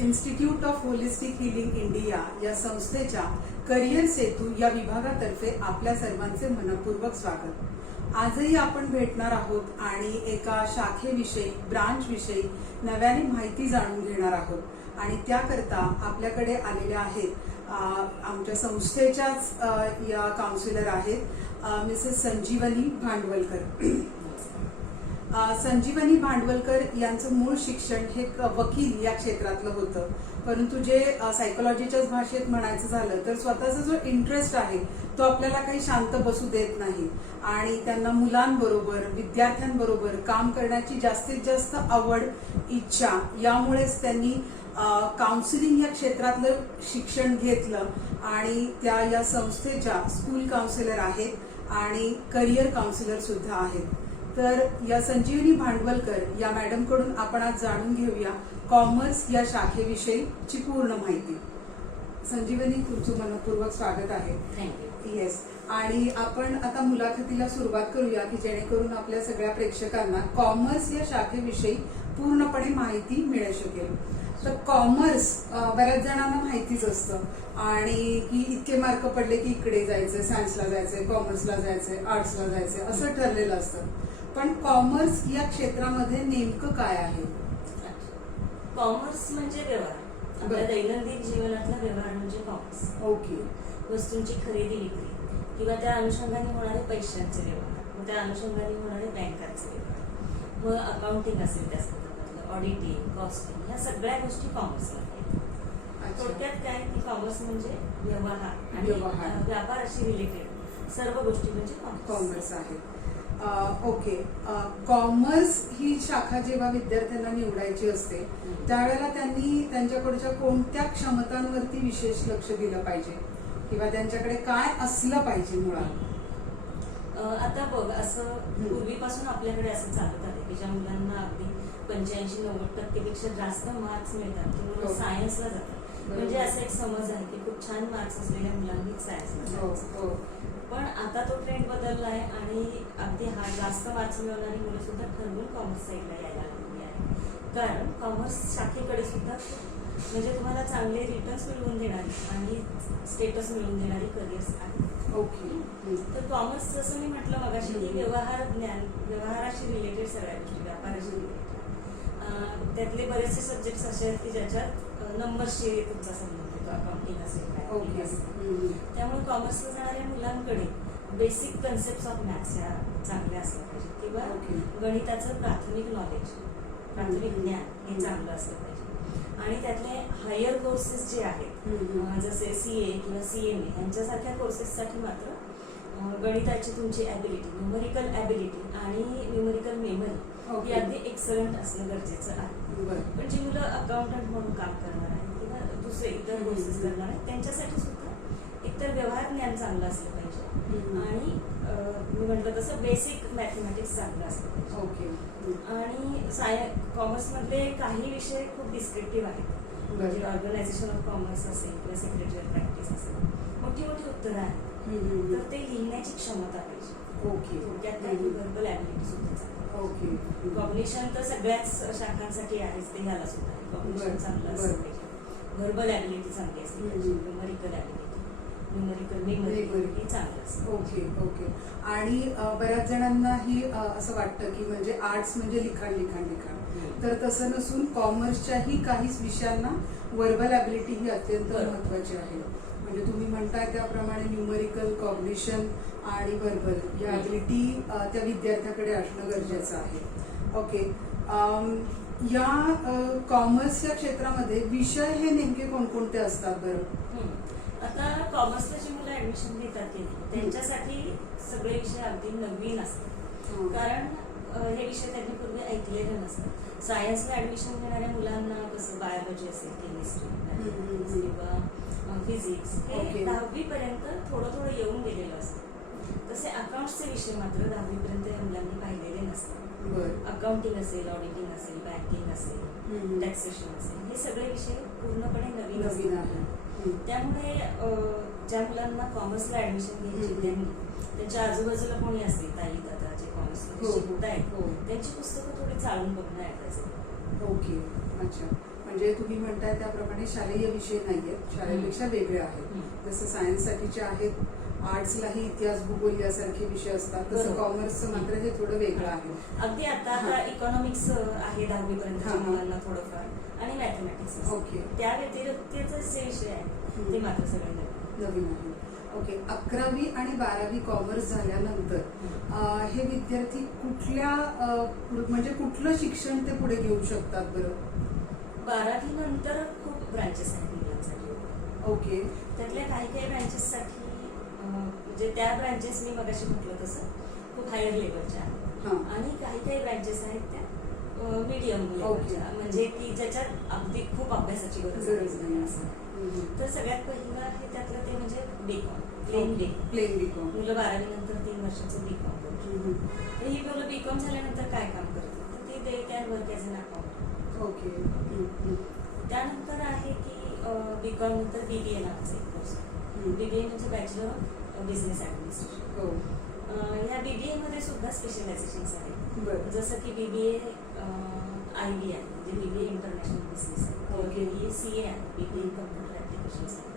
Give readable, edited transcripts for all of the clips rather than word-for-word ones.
Institute of holistic healing India या संस्थेच्या career सेतू या विभागातर्फे आपल्या सर्वांचे मनपूर्वक स्वागत। आजही आपण भेटणार आहोत आणि एका शाखेविषयी ब्रांच विषयी नव्याने माहिती जाणून घेणार आहोत आणि त्याकरता आपल्याकडे आलेले आहेत आमच्या संस्थेच्याच या काउन्सिलर आहेत मिसेस संजीवनी भांडवलकर। संजीवनी भांडवलकर यांचं मूळ शिक्षण हे वकील या क्षेत्रातलं होतं, परंतु जे सायकोलॉजीच्याच भाषेत म्हणायचं झालं तर स्वतःचा जो इंटरेस्ट आहे तो आपल्याला काही शांत बसू देत नाही आणि त्यांना मुलांबरोबर विद्यार्थ्यांबरोबर काम करण्याची जास्तीत जास्त आवड इच्छा, यामुळेच त्यांनी काउन्सिलिंग या क्षेत्रातलं शिक्षण घेतलं आणि त्या या संस्थेच्या स्कूल काउन्सिलर आहेत आणि करिअर काउन्सिलर सुद्धा आहेत। तर या संजीवनी भांडवलकर या मॅडम कडून आपण आज जाणून घेऊया कॉमर्स या शाखेविषयीची पूर्ण माहिती। संजीवनी, तुमचं मनपूर्वक स्वागत आहे। थँक्यू। येस, आणि आपण आता मुलाखतीला सुरुवात करूया की जेणेकरून आपल्या सगळ्या प्रेक्षकांना कॉमर्स या शाखेविषयी पूर्णपणे माहिती मिळू शकेल। तर कॉमर्स बऱ्याच जणांना माहितीच असतं आणि की इतके मार्क पडले की इकडे जायचं, सायन्सला जायचंय, कॉमर्सला जायचंय, आर्ट्सला जायचंय असं ठरलेलं असतं, पण कॉमर्स या क्षेत्रामध्ये नेमकं काय आहे? कॉमर्स म्हणजे व्यवहार, आपल्या दैनंदिन जीवनातला व्यवहार म्हणजे कॉमर्स। ओके। वस्तूंची खरेदी विक्री किंवा त्या अनुषंगाने होणारे पैशांचे व्यवहार, मग त्या अनुषंगाने होणारे बँकांचे व्यवहार, मग अकाउंटिंग असेल त्या संदर्भातलं, ऑडिटिंग, कॉस्टिंग, ह्या सगळ्या गोष्टी कॉमर्सला आहेत। थोडक्यात काय की कॉमर्स म्हणजे व्यवहार आणि व्यापाराशी रिलेटेड सर्व गोष्टी म्हणजे कॉमर्स आहे। ओके। कॉमर्स ही शाखा जेव्हा विद्यार्थ्यांना निवडायची असते त्यावेळेला त्यांनी त्यांच्याकडच्या कोणत्या क्षमतांवरती विशेष लक्ष दिलं पाहिजे किंवा त्यांच्याकडे काय असलं पाहिजे मुळात? आता बघ, असं पूर्वीपासून आपल्याकडे असं चालत आहे की ज्या मुलांना अगदी 85-90% पेक्षा जास्त मार्क्स मिळतात ते मुलं सायन्सला जातात। म्हणजे असा एक समज आहे की खूप छान मार्क्स असलेल्या मुलांनी सायन्सला जायचं, पण आता तो ट्रेंड बदलला आहे आणि अगदी जास्त मार्क्स मिळवणारी मुलं सुद्धा ठरवून कॉमर्स साईडला यायला लागली आहे, कारण कॉमर्स शाखेकडे सुद्धा म्हणजे तुम्हाला चांगले रिटर्न्स मिळवून देणारी आणि स्टेटस मिळवून देणारी करिअर्स आहेत। ओके। तर कॉमर्स जसं मी म्हटलं मगाशी की व्यवहार ज्ञान, व्यवहाराशी रिलेटेड सगळ्या गोष्टी, व्यापाराशी रिलेटेड, त्यातले बरेचसे सब्जेक्ट्स असे आहेत की ज्याच्यात नंबरशी तुमचा संबंध येतो, अकाउंटिंग असेल, बँकिंग असेल। त्यामुळे कॉमर्सला जाणाऱ्या मुलांकडे बेसिक कन्सेप्ट ऑफ मॅथ्स ह्या चांगल्या असल्या पाहिजे किंवा गणिताचं प्राथमिक नॉलेज, प्राथमिक ज्ञान हे चांगलं असलं पाहिजे आणि त्यातले हायर कोर्सेस जे आहेत जसे CA किंवा CMA यांच्यासारख्या कोर्सेससाठी मात्र गणिताची तुमची ॲबिलिटी, न्यूमरिकल ॲबिलिटी आणि न्यूमरिकल मेमरी ही अगदी एक्सलंट असणं गरजेचं आहे। पण जी मुलं अकाउंटंट म्हणून काम करणार आहेत किंवा दुसरे इतर कोर्सेस करणार आहेत त्यांच्यासाठी सुद्धा एकतर व्यवहार ज्ञान चांगलं असलं पाहिजे आणि मी म्हटलं तसं बेसिक मॅथमॅटिक्स चांगलं असलं पाहिजे। ओके। आणि कॉमर्समधले काही विषय खूप डिस्क्रिप्टिव्ह आहेत, म्हणजे ऑर्गनायझेशन ऑफ कॉमर्स असेल किंवा सेक्रेटरियल प्रॅक्टिस असेल, मोठी मोठी उत्तरं आहेत, तर ते लिहिण्याची क्षमता पाहिजे। ओके। थोडक्यात काही व्हर्बल ॲबिलिटी सुद्धा चांगली। ओके। कॉग्निशन तर सगळ्याच शाखांसाठी आहेच, ते ह्याला सुद्धा आहे। कॉग्निशन चांगलं असलं पाहिजे, व्हर्बल ॲबिलिटी चांगली असली पाहिजे, न्यूमरिकल ॲबिलिटी, न्यूमरिकल मेमरी हे चांगलं असतं। ओके। ओके। आणि बऱ्याच जणांना ही असं वाटतं की म्हणजे आर्ट्स म्हणजे लिखाण लिखाण लिखाण, तर तसं नसून कॉमर्सच्याही काही विषयांना व्हर्बल ॲबिलिटी ही अत्यंत महत्त्वाची आहे। म्हणजे तुम्ही म्हणताय त्याप्रमाणे न्यूमरिकल, कॉग्निशन आणि व्हर्बल या ॲबिलिटी त्या विद्यार्थ्याकडे असणं गरजेचं आहे। ओके। या कॉमर्सच्या क्षेत्रामध्ये विषय हे नेमके कोणकोणते असतात बरं? आता कॉमर्सला जी मुलं ऍडमिशन घेतात की त्यांच्यासाठी सगळे विषय अगदी नवीन असतात, कारण हे विषय त्यांनी पूर्वी ऐकलेले नसतात। सायन्सला ऍडमिशन घेणाऱ्या मुलांना कसं बायोलॉजी असेल, केमिस्ट्री किंवा फिजिक्स हे 10वी पर्यंत थोडं थोडं येऊन गेलेलं असतं, तसे अकाउंट्सचे विषय मात्र 10वी पर्यंत या मुलांनी पाहिलेले नसतात। अकाउंटिंग असेल, ऑडिटिंग असेल, बँकिंग असेल, टॅक्सेशन असेल, हे सगळे विषय पूर्णपणे नवीन असतात। त्यामुळे ज्या मुलांना कॉमर्सला ऍडमिशन घ्यायची त्यांनी त्यांच्या आजूबाजूला कोणी असतील, ताई दादा जे कॉमर्समध्ये शिकतायत त्यांची पुस्तकं थोडी चाळून बघणं ऍडवाइज आहे। ओके। अच्छा, म्हणजे तुम्ही म्हणताय त्याप्रमाणे शालेय विषय नाहीयेत, शाळेपेक्षा वेगळे आहेत. जसं सायन्ससाठीचे आहेत, आर्ट्सलाही इतिहास भूगोल यासारखे विषय असतात, तसं कॉमर्सचं मात्र हे थोडं वेगळं आहे. अगदी आता इकॉनॉमिक्स आहे 10वी पर्यंतच्या मुलांना थोडंफार, आणि मॅथमॅटिक्स. ओके. त्या व्यतिरिक्तचे जे विषय आहेत ते मात्र सगळे नवीन आहे. ओके. 11वी आणि 12वी कॉमर्स झाल्यानंतर हे विद्यार्थी कुठल्या म्हणजे कुठलं शिक्षण ते पुढे घेऊ शकतात बरं? 12वी नंतर खूप ब्रांचेस आहेत मुलांसाठी. ओके. त्यातल्या काही काही ब्रांचेससाठी म्हणजे त्या ब्रांचेस मी मगाशी म्हटलं तसं खूप हायर लेवलच्या आहेत, आणि काही काही ब्रांचेस आहेत त्या मीडियम लेवलच्या, म्हणजे की ज्याच्यात अगदी खूप अभ्यासाची गरज आहे असं. तर सगळ्यात पहिलं आहे त्यातलं ते म्हणजे बीकॉम, प्लेन बीकॉम. मुलं 12वी नंतर 3 वर्षाचं बीकॉम करतात. तर ही मुलं बीकॉम झाल्यानंतर काय काम करतात, तर ते they can work as an accountant. Okay. त्यानंतर आहे की बीकॉम नंतर BBA नावाचा एक कोर्स. BBA म्हणजे बॅचलर ऑफ बिझनेस ॲडमिनिस्ट्रेशन. या BBA मध्ये सुद्धा स्पेशलायझेशन्स आहेत, जसं की BBA IB आहे, म्हणजे BBA इंटरनॅशनल बिझनेस आहे, BBA CA आहे, BBA कम्प्युटर ॲप्लिकेशन्स आहे,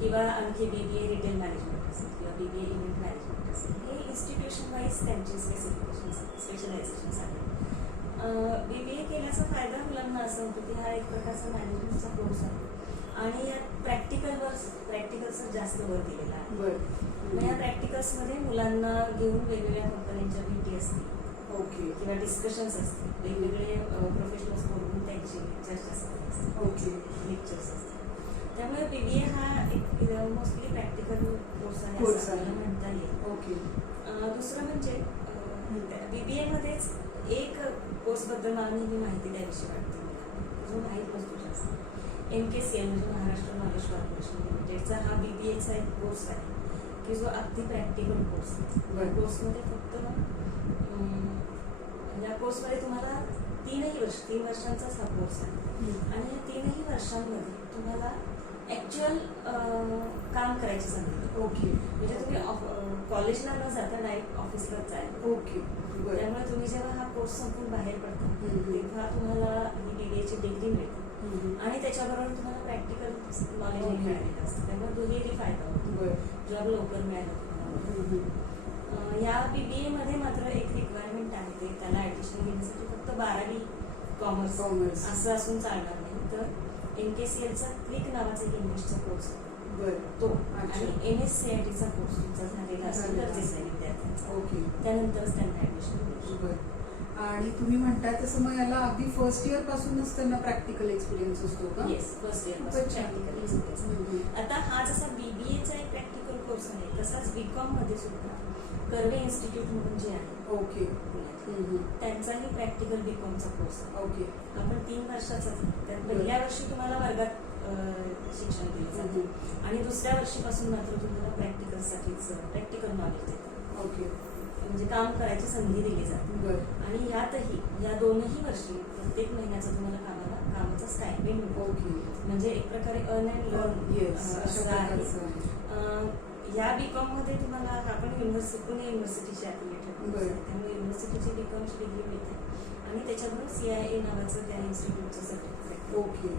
किंवा आणखी BBA रिटेल मॅनेजमेंट असेल किंवा BBA इव्हेंट मॅनेजमेंट असेल. हे इन्स्टिट्यूशन वाईज त्यांचे स्पेशलायझेशन्स आहेत. BBA केल्याचा फायदा मुलांना असा होतो की हा एक प्रकारचा मॅनेजमेंटचा कोर्स आहे, आणि यात प्रॅक्टिकल्सचा जास्त भर दिलेला आहे. मग या प्रॅक्टिकल्समध्ये मुलांना घेऊन वेगवेगळ्या कंपन्यांच्या भेटी असतील, ओके, किंवा डिस्कशन्स असतील, वेगवेगळे प्रोफेशनल्स बोलून त्यांची चर्चा असते, ओके, लेक्चर्स असतात. त्यामुळे BBA हा एक मोस्टली प्रॅक्टिकल कोर्स आहे असं आपल्याला म्हणता येईल. ओके. दुसरं म्हणजे BBA मध्येच एक कोर्सबद्दल मला नेहमी माहिती द्यावीशी वाटते मला, जो माहीत नसतो जास्त. MKCL म्हणजे महाराष्ट्र नॉलेज कॉर्पोरेशन लिमिटेडचा हा BBAचा एक कोर्स आहे की जो अगदी प्रॅक्टिकल कोर्स आहे. या कोर्समध्ये फक्त या कोर्समध्ये तुम्हाला 3 वर्षांचाच हा कोर्स आहे, आणि या 3 वर्षांमध्ये तुम्हाला ॲक्च्युअल काम करायची संधी. ओके. म्हणजे तुम्ही कॉलेजला न जाता डायरेक्ट ऑफिसलाच जायला. ओके. त्यामुळे तुम्ही जेव्हा हा कोर्स संपून बाहेर पडता तेव्हा तुम्हाला ही BBAची डिग्री मिळते, आणि त्याच्याबरोबर तुम्हाला प्रॅक्टिकल नॉलेज मिळालेलं असतं. त्यामुळे दोन्हीही फायदा होतो, जॉब लवकर मिळाला. या BBA मध्ये मात्र एक रिक्वायरमेंट आहे, ते त्याला ऍडमिशन घेण्यासाठी फक्त 12वी कॉमर्स असं असून चालणार नाही. तर MKCLचा क्विक नावाचा एक इंग्लिशचा कोर्स तो, आणि MSCITचा कोर्स तुमचा झालेला असेल गरजेचं आहे विद्यार्थ्यांचा. ओके. त्यानंतरच त्यांना ऍडमिशन मिळू. आणि तुम्ही म्हणताय तसं मग याला अगदी फर्स्ट इयर पासूनच त्यांना प्रॅक्टिकल एक्सपिरियन्स असतो का? येस, फर्स्ट इयर पासून प्रॅक्टिकल एक्सपिरियन्स. आता हा जसा BBAचा एक प्रॅक्टिकल कोर्स आहे, तसाच BCom मध्ये सुद्धा कर्वे इन्स्टिट्यूट म्हणून जे आहे, ओके, त्यांचाही प्रॅक्टिकल BComचा कोर्स आहे. ओके. आपण 3 वर्षाचाच आहे. त्यात पहिल्या वर्षी तुम्हाला वर्गात शिक्षण दिलं जातं, आणि दुसऱ्या वर्षीपासून मात्र तुम्हाला प्रॅक्टिकल नॉलेज देतात. ओके. म्हणजे काम करायची संधी दिली जाते. आणि यातही या 2ही वर्षी प्रत्येक महिन्याचा तुम्हाला कामाचा स्टायपेंड मिळतो. ओके. म्हणजे एक प्रकारे अर्न अँड लर्न असं आहे. या BCom मध्ये तुम्हाला आपण पुणे युनिव्हर्सिटीशी ॲफिलिएटेड, त्यामुळे युनिव्हर्सिटीची BComची डिग्री मिळते, आणि त्याच्याबरोबर CIA नावाचं त्या इन्स्टिट्यूटचं सर्टिफिकेट. ओके.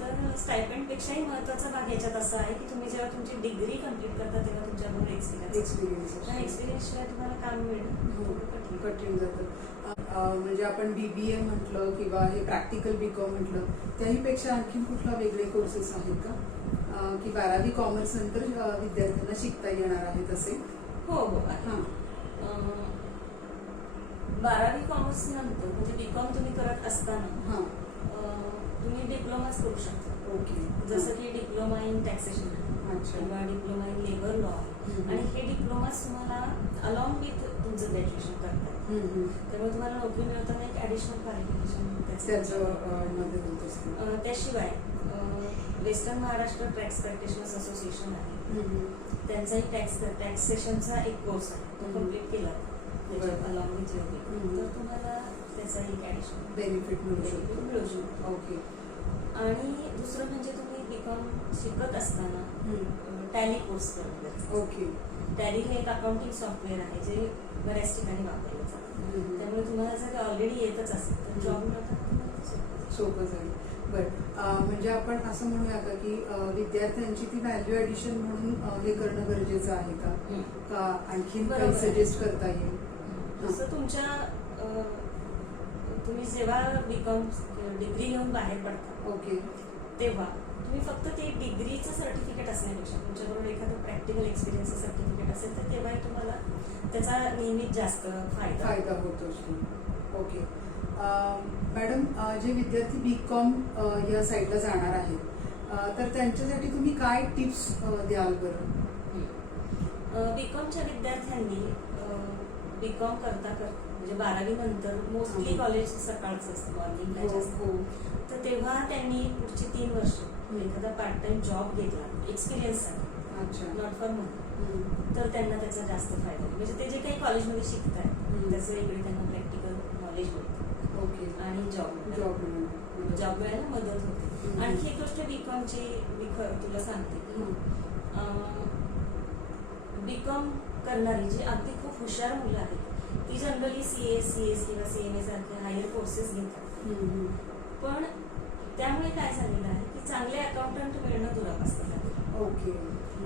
तर स्टायपेंड पेक्षाही महत्वाचा भाग याच्यात असा आहे की तुम्ही जेव्हा तुमची डिग्री कंप्लीट करता तेव्हा तुमच्याबरोबर एक्सपिरियन्स शिवाय तुम्हाला काम मिळणं कठीण जातं. म्हणजे आपण BBA म्हटलं किंवा हे प्रॅक्टिकल BCom म्हटलं, त्याहीपेक्षा आणखी कुठला वेगळे कोर्सेस आहेत का की 12वी कॉमर्स नंतर विद्यार्थ्यांना शिकता येणार आहेत असे? हो. 12वी कॉमर्स नंतर म्हणजे BCom तुम्ही करत असताना तुम्ही डिप्लोमाच करू शकता. ओके. जसं की डिप्लोमा इन टॅक्सेशन किंवा डिप्लोमा इन लेबर लॉ, आणि हे डिप्लोमाच तुम्हाला अलॉंग विथ तुमचं ग्रॅज्युएशन करतात. त्यामुळे तुम्हाला नोकरी मिळवताना एक ॲडिशनल क्वालिफिकेशन त्याशिवाय western Maharashtra tax practitioners association आहे, त्यांचाही टॅक्सेशनचा एक कोर्स आहे, तो कम्प्लीट केला अलॉंग विथ तर तुम्हाला त्याचा एक ॲडिशनल बेनिफिट मिळू शकतो. ओके. आणि दुसरं म्हणजे तुम्ही BCom शिकत असताना टॅली कोर्स करत. ओके. टॅली हे एक अकाउंटिंग सॉफ्टवेअर आहे जे बऱ्याच ठिकाणी वापरलं जातं. त्यामुळे तुम्हाला जर ऑलरेडी येतच असेल तर जॉब मिळताना सोपं जाईल. बरं, म्हणजे आपण असं म्हणूया का की विद्यार्थ्यांची ती व्हॅल्यू ॲडिशन म्हणून हे करणं गरजेचं आहे का आणखीन काही बरोबर आहे. सजेस्ट करता येईल? जसं तुम्ही जेव्हा बीकॉम डिग्री घेऊन बाहेर पडता ओके. तेव्हा तुम्ही फक्त ते डिग्रीचं सर्टिफिकेट असण्यापेक्षा तुमच्याबरोबर एखादं प्रॅक्टिकल एक्सपिरियन्सचं सर्टिफिकेट असेल तर तेव्हाही तुम्हाला त्याचा नेहमीच जास्त फायदा होत असतो. ओके. मॅडम, जे विद्यार्थी बीकॉम या साईडला जाणार आहेत तर त्यांच्यासाठी तुम्ही काय टिप्स द्याल बरं? बीकॉमच्या विद्यार्थ्यांनी बीकॉम करता म्हणजे 12वी नंतर मोस्टली कॉलेज सकाळचं असतं, मॉर्निंग बॅच असतं. तर तेव्हा त्यांनी पुढची 3 वर्ष एखादा पार्ट टाइम जॉब घेतला एक्सपिरियन्ससाठी, अच्छा. नॉट फॉर मनी, तर त्यांना त्याचा जास्त फायदा होईल. म्हणजे ते जे काही कॉलेजमध्ये शिकताय त्याचं इकडे त्यांना प्रॅक्टिकल नॉलेज मिळतं. ओके. आणि जॉब मिळायला मदत होते. आणखी एक गोष्ट बीकॉमची मी तुला सांगते की बीकॉम करणारी जी अगदी खूप हुशार मुलं आहेत ती जनरली CS किंवा CMA सारखे हायर कोर्सेस घेतात. पण त्यामुळे काय झालेलं आहे की चांगले अकाउंटंट मिळणं दुरापास्त झालं. ओके.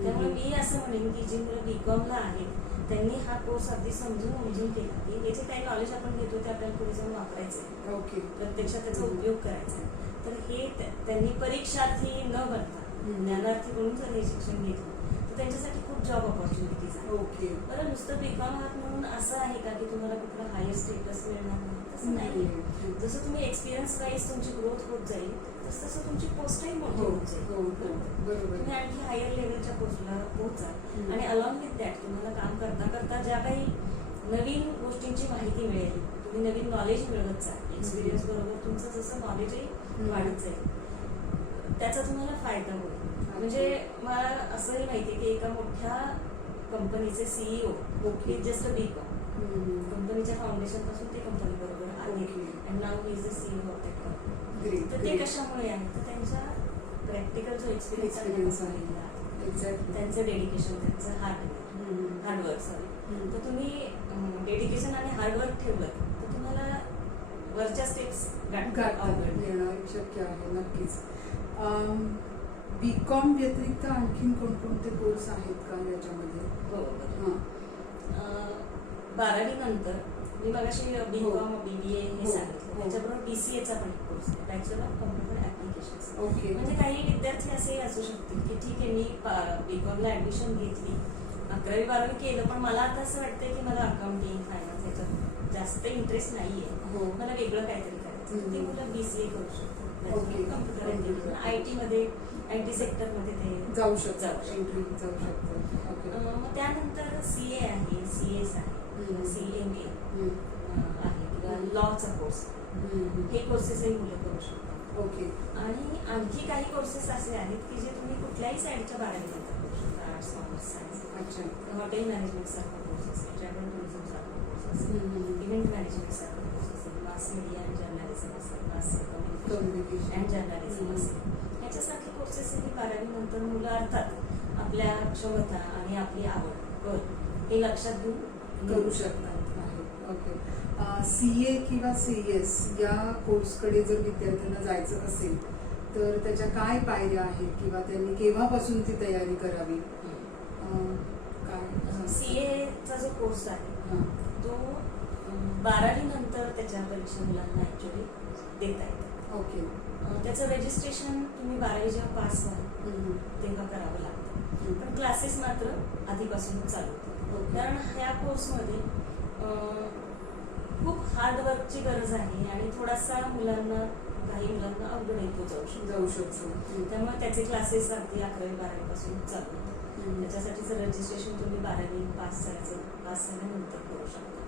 त्यामुळे मी असं म्हणेन की जी मुलं बीकॉमला आहेत त्यांनी हा कोर्स अगदी समजून उमजून केला की हे जे काही नॉलेज आपण घेतो ते आपल्याला पुढे जाऊन वापरायचं आहे. ओके. प्रत्यक्षात त्याचा उपयोग करायचा आहे. तर हे त्यांनी परीक्षार्थी न बनता ज्ञानार्थी म्हणून जर हे शिक्षण घेतलं तर त्यांच्यासाठी खूप जॉब ऑपॉर्च्युनिटीज आहेत. ओके. बरं, नुसतं बीकॉम आहात म्हणून असं आहे का की तुम्हाला कुठलं हायर स्टेटस मिळणार नाही? तसं नाही. जसं तुम्ही एक्सपिरियन्स वाईज तुमची ग्रोथ होत जाईल तसं तुमची पोस्टही मोठी होत जाईल. बरोबर. तुम्ही आणखी हायर लेवलच्या पोस्टला पोहोचाल आणि अलॉंग विथ दॅट तुम्हाला काम करता करता ज्या काही नवीन गोष्टींची माहिती मिळेल, तुम्ही नवीन नॉलेज मिळवत जाल. एक्सपिरियन्स बरोबर तुमचं जसं नॉलेजही वाढत जाईल त्याचा तुम्हाला फायदा होईल. म्हणजे मला असंही माहिती आहे की एका मोठ्या कंपनीचे CEO हे जस्ट बीकॉम कंपनीच्या फाउंडेशन पासून ते कंपनी बरोबर आले and now he is the CEO of that company. तर ते कशामुळे आहे तर त्यांच्या प्रॅक्टिकल जो एक्सपिरियन्स आहे, त्यांचं डेडिकेशन, त्यांचं हार्डवर्क तर तुम्ही डेडिकेशन आणि हार्डवर्क ठेवलं तर तुम्हाला वरच्या स्टेप्स येणं शक्य आहे. नक्कीच. बीकॉम व्यतिरिक्त आणखीन कोणकोणते कोर्स आहेत का याच्यामध्ये? बरोबर. 12वी नंतर मी मगाशी बीकॉम BBA हे सांगितलं, त्याच्याबरोबर BCAचा पण एक कोर्स आहे, bachelor of computer applications. Okay. म्हणजे काही विद्यार्थी असेही असू शकतील की ठीक आहे मी बीकॉमला ऍडमिशन घेतली, 11वी 12वी केलं, पण मला आता असं वाटतंय की मला अकाउंटिंग फायनान्स याच्यात जास्त इंटरेस्ट नाहीये, मला वेगळं काहीतरी करायचं. ते मुलं BCA करू शकतात, कम्प्युटर ऍप्लिकेशन. IT मध्ये IT सेक्टरमध्ये ते जाऊ शकतात. मग त्यानंतर CA आहे, CS आहे, CMA आहे किंवा लॉचा कोर्स, हे कोर्सेसही मुलं करू शकतात. ओके. आणि आणखी काही कोर्सेस असे आहेत की जे तुम्ही कुठल्याही साईडच्या 12वी नंतर करू शकता. Arts, commerce, science. अच्छा. हॉटेल मॅनेजमेंट सारखा कोर्स असेल, ट्रॅव्हल टुरिझम सारखा कोर्स असेल, इव्हेंट मॅनेजमेंट सारखा कोर्स असेल, मास मीडिया अँड जर्नलिझम असेल, मास कम्युनिकेशन अँड जर्नलिझम असेल, याच्यासारखे कोर्सेस हे 12वी नंतर मुलं अर्थात आपल्या क्षमता आणि आपली आवड हे लक्षात घेऊन करू शकतात. ओके. CA किंवा CS या कोर्सकडे जर विद्यार्थ्यांना जायचं असेल तर त्याच्या काय पायऱ्या आहेत किंवा त्यांनी केव्हापासून ती तयारी करावी? CAचा जो कोर्स आहे तो 12वी नंतर त्याच्या परीक्षा मुलांना ऍक्च्युअली देता येते. ओके. त्याचं रजिस्ट्रेशन तुम्ही 12वी जेव्हा पास व्हाल तेव्हा करावं लागतं, पण क्लासेस मात्र आधीपासूनच चालू होते. कारण ह्या कोर्समध्ये खूप हार्डवर्कची गरज आहे आणि थोडासा काही मुलांना अवघड तो जाऊ शकतो. त्यामुळे त्याचे क्लासेस अगदी 11वी 12वी पासून चालू होतात. त्याच्यासाठीचं रजिस्ट्रेशन तुम्ही 12वी पास झाल्यानंतर करू शकता.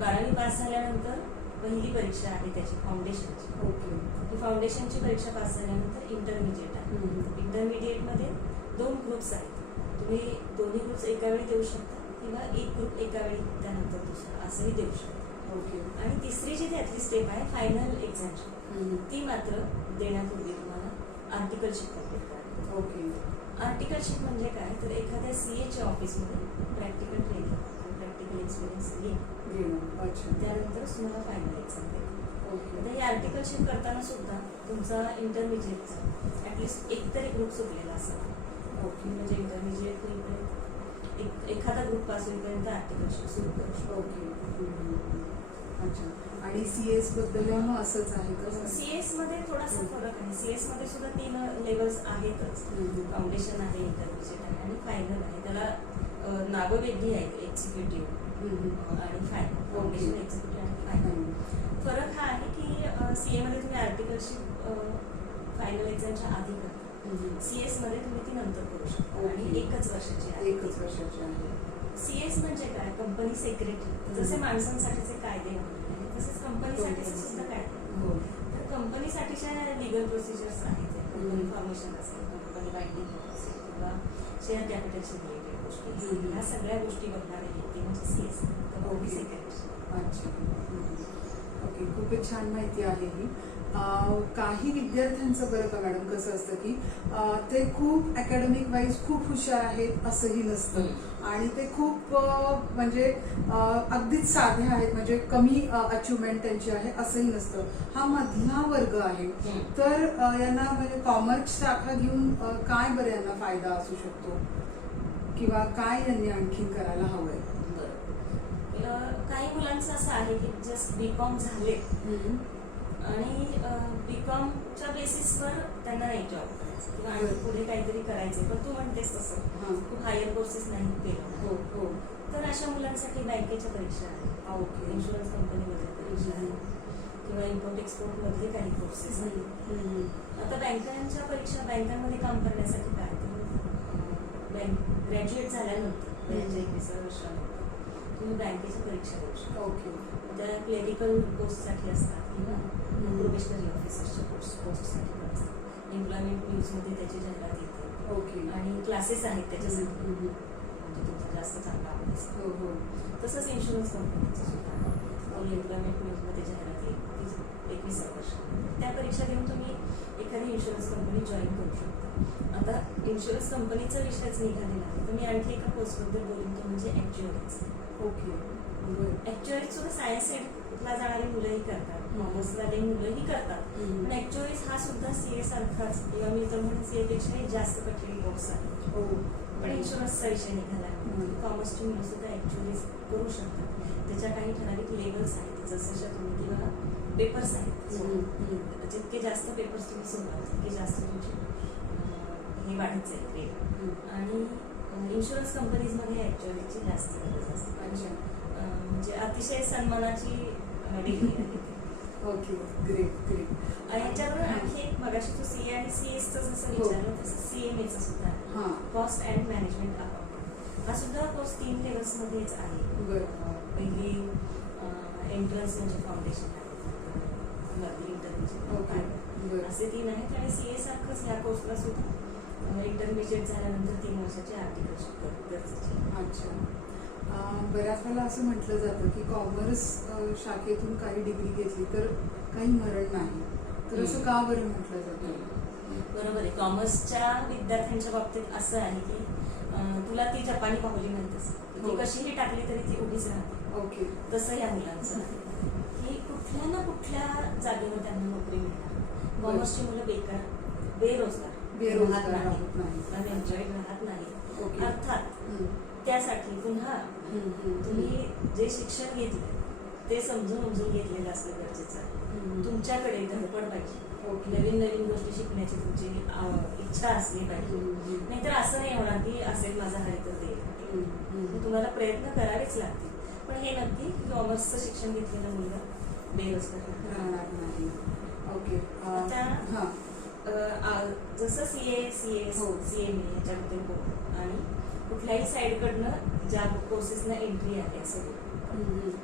12वी पास झाल्यानंतर पहिली परीक्षा आहे त्याची फाउंडेशनची. ओके. फाउंडेशनची परीक्षा पास झाल्यानंतर इंटरमिजिएट आहे. इंटरमिजिएटमध्ये 2 ग्रुप्स आहेत. तुम्ही दोन्ही ग्रुप्स एका वेळी देऊ शकता किंवा एक ग्रुप एका वेळी त्यानंतर दुसरा असंही देऊ शकता. ओके. आणि तिसरी जी त्यातली स्टेप आहे फायनल एक्झामची, ती मात्र देण्यापूर्वी तुम्हाला आर्टिकलशिप कम्प्लीट करावी. ओके. आर्टिकलशिप म्हणजे काय तर एखाद्या CAच्या ऑफिसमध्ये प्रॅक्टिकल ट्रेनिंग, प्रॅक्टिकल एक्सपिरियन्स घेणं, त्यानंतर तुम्हाला फायनल एक्झाम द्यायची. ओके. आता हे आर्टिकलशिप करताना सुद्धा तुमचा इंटरमिजिएटचा ऍटलिस्ट एक तरी ग्रुप सुटलेला असावा. ओके. म्हणजे इंटरमिजिएट होईपर्यंत एखादा ग्रुप पास होईपर्यंत आर्टिकलशिप सुरू करू शकतो. ओके. अच्छा. आणि CS बद्दल मग असंच आहे का? CS मध्ये थोडासा फरक आहे. CS मध्ये सुद्धा 3 लेवल्स आहेतच. फाउंडेशन आहे, इंटरमिजिएट आहे आणि फायनल आहे. त्याला नावं वेगळी आहेत, एक्झिक्युटिव्ह आणि फायनल. फाउंडेशन, एक्झिक्युटिव्ह आणि फायनल. फरक हा आहे की CA मध्ये तुम्ही आर्टिकलशिप फायनल एक्झामच्या आधी करता. CS मध्ये तुम्ही ती नंतर करू शकता आणि एकच वर्षाची आहे. एकच वर्षाची आहे. CS म्हणजे काय? Company secretary. जसे माणसांसाठीचे कायदे आहेत तसेच कंपनीसाठीचे सुद्धा कायदे. हो. तर कंपनीसाठीच्या लिगल प्रोसिजर्स आहेत. कंपनी फॉर्मेशन असेल, कंपनी बाइंडिंग असेल किंवा शेअर कॅपिटलशी रिलेटेड गोष्टी, ह्या सगळ्या गोष्टी बघणारे व्यक्ती म्हणजे CS, कंपनी सेक्रेटरी. अच्छा. ओके. खूप एक छान माहिती आहे ही. काही विद्यार्थ्यांचं बरं का मॅडम कसं असतं की ते खूप अकॅडमिक वाईज खूप हुशार आहेत असंही नसतं आणि ते खूप म्हणजे अगदीच साधे आहेत, म्हणजे कमी अचिव्हमेंट त्यांची आहे असंही नसतं. हा मधला वर्ग आहे. तर यांना म्हणजे कॉमर्स शाखा घेऊन काय बरं यांना फायदा असू शकतो किंवा काय यांनी आणखीन करायला हवंय? काही मुलांचं असं आहे की जस्ट BCom झाले आणि BComच्या बेसिसवर त्यांना नाही जॉब करायचं किंवा आणखी पुढे काहीतरी करायचं, पण तू म्हणतेस तसं खूप हायर कोर्सेस नाही केलं. तर अशा मुलांसाठी बँकेच्या परीक्षा आहेत, इन्शुरन्स कंपनीमध्ये परीक्षा आहे किंवा इम्पोर्ट एक्सपोर्ट मधले काही कोर्सेस आहेत. आता बँकांच्या परीक्षा, बँकांमध्ये काम करण्यासाठी काय ग्रॅज्युएट झाल्यानंतर 21 वर्षानंतर तुम्ही बँकेची परीक्षा देऊ शकता. त्या क्लेरिकल पोस्टसाठी असतात किंवा प्रोबेशनरी ऑफिसरच्या पोस्टसाठी पण असतात. एम्प्लॉयमेंट न्यूजमध्ये त्याची जाहिरात येते आणि क्लासेस आहेत त्याच्यासाठी, म्हणजे तुमचा जास्त चांगला अभ्यास. तसंच इन्शुरन्स कंपनीचं सुद्धा आहे. एम्प्लॉयमेंट न्यूजमध्ये जाहिरात येते 21 वर्ष. त्या परीक्षा देऊन तुम्ही एखादी इन्शुरन्स कंपनी जॉईन करू शकता. आता इन्शुरन्स कंपनीचा विषयच निघालेला आहे, तर मी आणखी एका पोस्टबद्दल बोलून, तो म्हणजे ॲक्च्युअरीज. ॲक्च्युअरीज सुद्धा सायन्स साईडला जाणारी मुलंही करतात, कॉमर्सवाले मुलंही करतात, पण ॲक्च्युअरीज हा सुद्धा CA सारखाच किंवा मी तर म्हणून CA पेक्षाही जास्त कठीण कोर्स आहे. पण इन्शुरन्सचा विषय निघाला आहे. कॉमर्सची मुलं सुद्धा ॲक्च्युअरीज करू शकतात. त्याच्या काही ठराविक लेवल्स आहेत, जसं तुम्ही किंवा पेपर्स आहेत. जितके जास्त पेपर्स तुम्ही सोडवाल तितके जास्त तुमची हे वाढत जाईल ग्रेड. आणि इन्शुरन्स कंपनीजमध्ये ॲक्च्युअलीची जास्त गरज असते. म्हणजे अतिशय सन्मानाची डिग्री आहे. ओके. Great great. याच्याबरोबर आणखी एक, मगाशी तू CA आणि CSचं जसं विचारलं तसं CMAचं सुद्धा आहे, कॉस्ट अँड मॅनेजमेंट अकाउंटिंग. हा सुद्धा कोर्स 3 लेवल्समध्येच आहे. पहिली एंट्रन्स म्हणजे फाउंडेशन आहे, इंटरमिजिएट असे 3 आहेत. आणि CA सारखंच या कोर्सला सुद्धा इंटरमिजिएट झाल्यानंतर 3 वर्षाची आर्टिकलशिप गरजेची. अच्छा. बऱ्याच वेळेला असं म्हटलं जातं की कॉमर्स शाखेतून काही डिग्री घेतली तर काही मरण नाही, तर असं का बरं म्हटलं जातं? बरोबर आहे. कॉमर्सच्या विद्यार्थ्यांच्या बाबतीत असं आहे की तुला ती जपानी बाहुली म्हणतेस, ती कशीही टाकली तरी ती उभीच राहते. तसं या मुलांचं आहे की कुठल्या ना कुठल्या जागेवर त्यांना नोकरी मिळणार. कॉमर्सची मुलं बेरोजगार राहत नाही, एन्जॉय राहत नाही. अर्थात त्यासाठी पुन्हा तुम्ही जे शिक्षण घेतलं ते समजून उमजून घेतलेलं असणं गरजेचं आहे. तुमच्याकडे धडपड पाहिजे, नवीन नवीन गोष्टी शिकण्याची तुमची इच्छा असली पाहिजे. नाहीतर असं नाही होणार की असेल माझा हरी तर ते. तुम्हाला प्रयत्न करावेच लागतील. पण हे नक्की कॉमर्सचं शिक्षण घेतलेलं मुलगा बेरोजगार राहणार नाही. ओके. आता जसं CA, CS, CMA याच्याबद्दल बोलतो आणि कुठल्याही साईडकडनं ज्या कोर्सेसना एंट्री आहे असं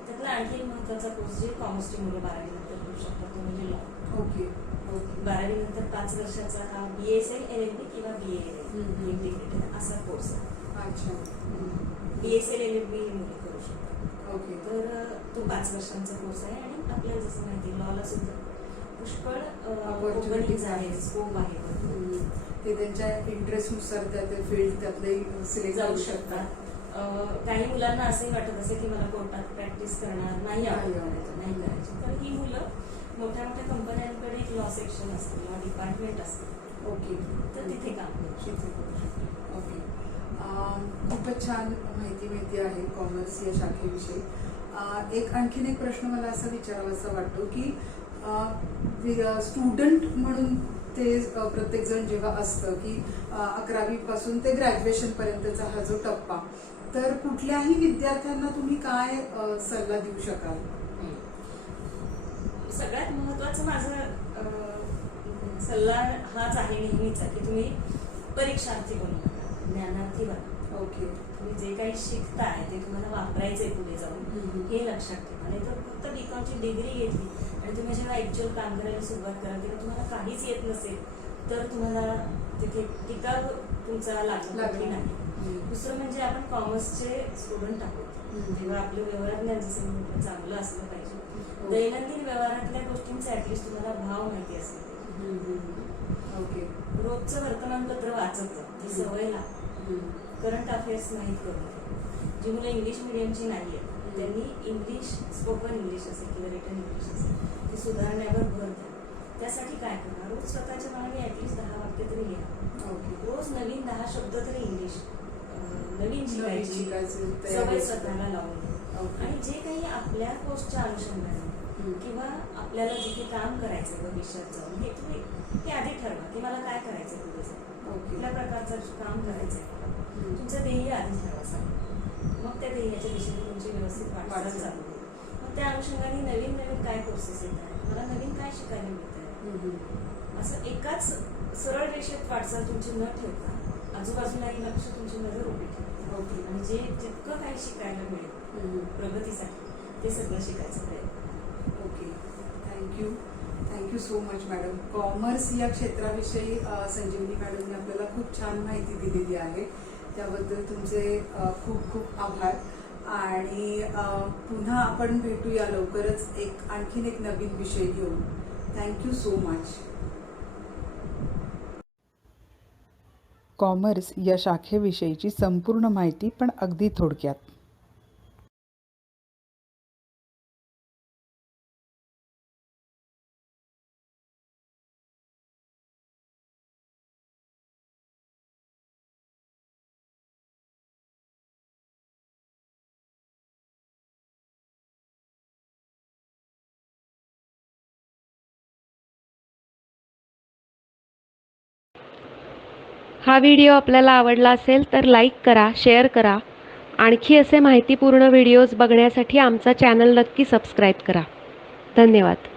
त्यातला आणखी एक महत्त्वाचा कोर्स जे कॉमर्सची मुलं 12वी नंतर करू शकतात तो म्हणजे लॉ. 12वी नंतर 5 वर्षाचा हा BSL LLB किंवा BALL इंटिग्रेटेड असा कोर्स आहे. BSL LLB मुलं करू शकतात. तर तो 5 वर्षांचा कोर्स आहे आणि आपल्याला जसं माहिती लॉला सुद्धा पुष्कळ ऑपॉर्च्युनिटीज आहेत, स्कोप आहे. ते त्यांच्या इंटरेस्टनुसार त्या फील्ड त्यातले सिलेक्ट जाऊ शकतात. काही मुलांना असंही वाटत असेल की मला कोर्टात प्रॅक्टिस करणार नाही आवडत, नाही करायची, तर ही मुलं मोठ्या मोठ्या कंपन्यांकडे एक लॉ सेक्शन असतं किंवा डिपार्टमेंट असतं, ओके. तर तिथे काम करू शकतो. तिथे करू शकतो. ओके. खूपच छान माहिती मिळते आहे कॉमर्स या शाखेविषयी. एक आणखीन एक प्रश्न मला असा विचारावासा वाटतो की स्टुडंट म्हणून ते प्रत्येक जण जेव्हा असतं की 11वी पासून ते ग्रॅज्युएशन पर्यंतचा हा जो टप्पा, तर कुठल्याही विद्यार्थ्यांना तुम्ही काय सल्ला देऊ शकाल? सगळ्यात महत्त्वाचं माझं सल्ला हाच आहे नेहमीचा की तुम्ही परीक्षार्थी बनू नका, ज्ञानार्थी बना. ओके. तुम्ही जे काही शिकताय ते तुम्हाला वापरायचंय पुढे जाऊन, हे लक्षात ठेवा. नाही तर फक्त बीकॉमची डिग्री घेतली आणि तुम्ही जेव्हा ऍक्च्युअल काम करायला सुरुवात कराल तेव्हा तुम्हाला काहीच येत नसेल तर तुम्हाला तिथे टिकाव तुमचा लागला नाही. दुसरं म्हणजे आपण कॉमर्सचे स्टुडंट आहोत, तेव्हा आपलं व्यवहार ज्ञान जसं म्हटलं चांगलं असलं पाहिजे. दैनंदिन व्यवहारातल्या गोष्टींचा ऍटलिस्ट तुम्हाला भाव माहिती असतो. ओके. रोजचं वर्तमानपत्र वाचतं, ती सवय लागते. करंट अफेअर्स माहीत करून जी मुलं इंग्लिश मिडियमची नाही आहेत त्यांनी इंग्लिश, स्पोकन इंग्लिश असेल किंवा रिटन इंग्लिश असेल ते सुधारण्यावर भर द्या. त्यासाठी काय करणार, रोज स्वतःच्या मनाने ऍटलिस्ट 10 वाक्य तरी लिहा. रोज नवीन 10 शब्द तरी इंग्लिश नवीन शिकायची सवय स्वतःला लावून. आणि जे काही आपल्या कोर्सच्या अनुषंगाने किंवा आपल्याला जिथे काम करायचं भविष्यात जाऊन हे तुम्ही हे आधी ठरवा की मला काय करायचं पुढे जाऊन, कुठल्या प्रकारचं काम करायचंय, तुमचं ध्येय आधी ठरवा सांगा. मग त्या ध्येयाच्या दिशेने तुमची व्यवस्थित वाटचाल चालू होईल. मग त्या अनुषंगाने नवीन नवीन काय कोर्सेस येत आहेत, मला नवीन काय शिकायला मिळत आहे, असं एकाच सरळ रेषेत वाटचाल तुमची न ठेवता आजूबाजूलाही लक्ष तुमची नजर उभी ठेवा आणि जे जितकं काही शिकायला मिळेल प्रगतीसाठी ते सगळं शिकायचं प्रयत्न. Okay. Thank you so much madam. Commerce या क्षेत्राविषयी संजीवनी मॅडमने आपल्याला खूप छान माहिती दिलेली आहे, त्याबद्दल तुमचे खूप खूप आभार. आणि पुन्हा आपण भेटूया लवकरच आणखीन एक नवीन विषय घेऊन. Thank you so much. कॉमर्स या शाखेविषयीची संपूर्ण माहिती पण अगदी थोडक्यात. हा व्हिडिओ आपल्याला आवडला असेल तर लाईक करा, शेअर करा. आणखी असे माहितीपूर्ण व्हिडिओज बघण्यासाठी आमचा चॅनल नक्की सबस्क्राईब करा. धन्यवाद.